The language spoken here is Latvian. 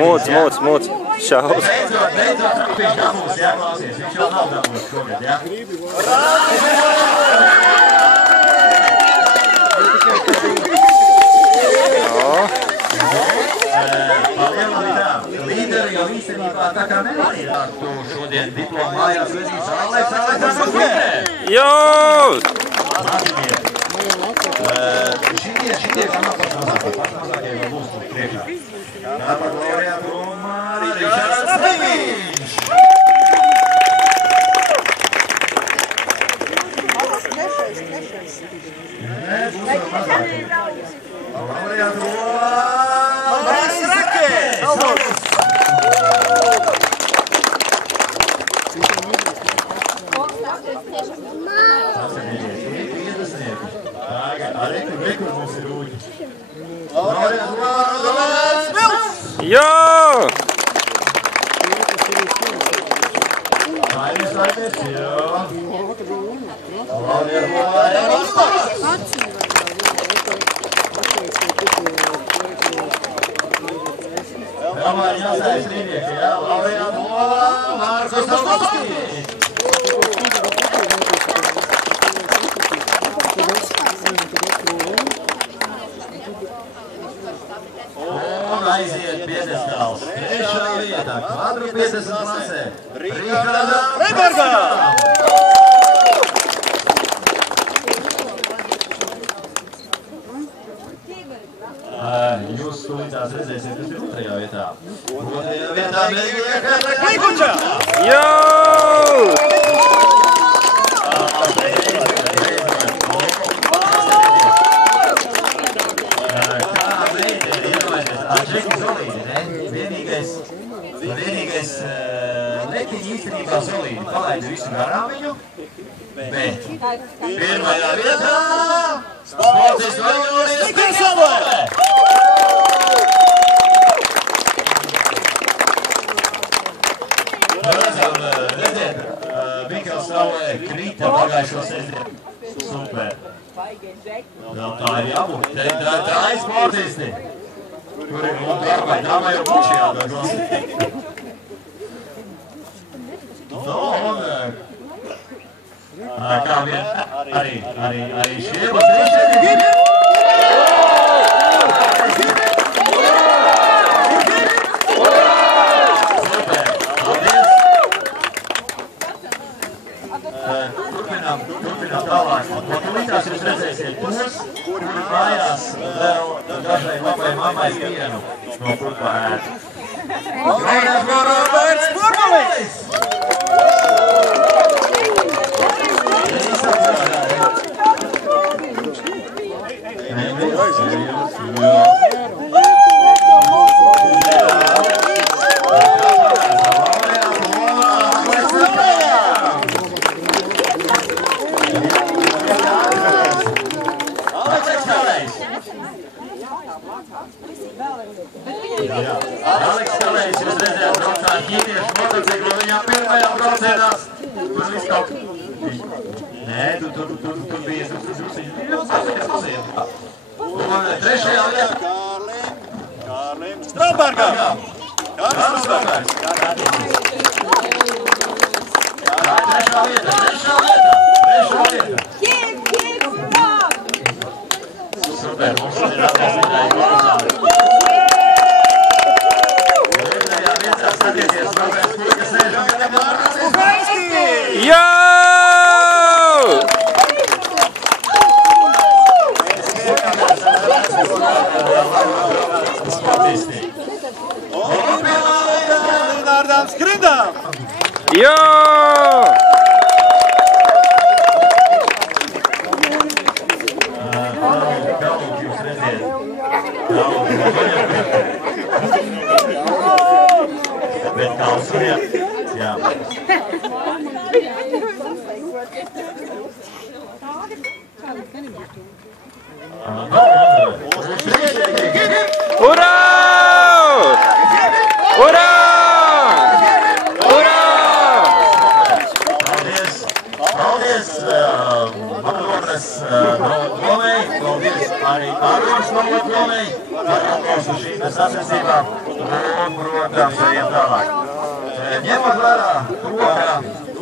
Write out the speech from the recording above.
Mūds. Šaus. Beidzot, viņš dabūs, jā, klausies. Viņš vēl nav dabūs šogad, jā. Līderi jau īstenībā tā kā nevarīja. Tu šodien diplomu mājās vezīs Aleksandrs Kukrē. Jūs! Šitie kā nav pašmazākie vēl būs tur priekšā. Tāpat laureātu arī Ričards Leviņš. Nē, būs vēl mazākie. Laureātu Maris Rakes. Rekur mums ir rūķi. Jā! Laimies, jā. Tomēr jāsājas rīnieki, jā. Laureātu Mārkus Novovskis. Aiziet piedestāls. Trešā vietā, kvadru 50 klasē. Rīgardam Freibergam! Jūs stulītās redzēsiet, kas ir otrajā vietā. Otrajā vietā Beigļa Herra Klikuča! Jau! Vienīgais letiņi īstenībā solīdi palaida visu garām viņu, bet pirmajā vietā sportists Vaļonis Kirsavē! Redziet, Mikls Saulē krita pagājušo sestdienu. Super. Tā ir jābūt. Tā ir sportisti. Kur ir un dāmai jau buči jādod. Kā vien arī šie būs trešie. Super, paldies. Turpinām tālāk. Tūlītās jūs redzēsiet tos, kuri mājās vēl dažai labai mammai pienu no pupā ēd. Roberts Burbulis! Aleks Kalējs, jūs redzējāt, braucā ķīniešu motociklu, viņam pirmajā braucienā tur viss kaut... Nē, tur bija un trešajā vietā Kārlim Strombergam! Kārlis Strombergs! Tā ir trešā vieta! Super, mums ir atlasītāji koncerti. Skatieties, Roberts Kuļka sēž un gadam Mārkus Izmaņskis! Jau! Sportisti. Un pirmā vietā Linardam Skrindam! Jau! Galvuk jūs redziet. Bet kausu ir, jā. Urā! Urā! Urā! Paldies Madonas Novotnomei, paldies arī Ārums Novotnomei par gatavs uz šīm sacensībām un, protams, ejam tālāk. Ņemot vērā to, ka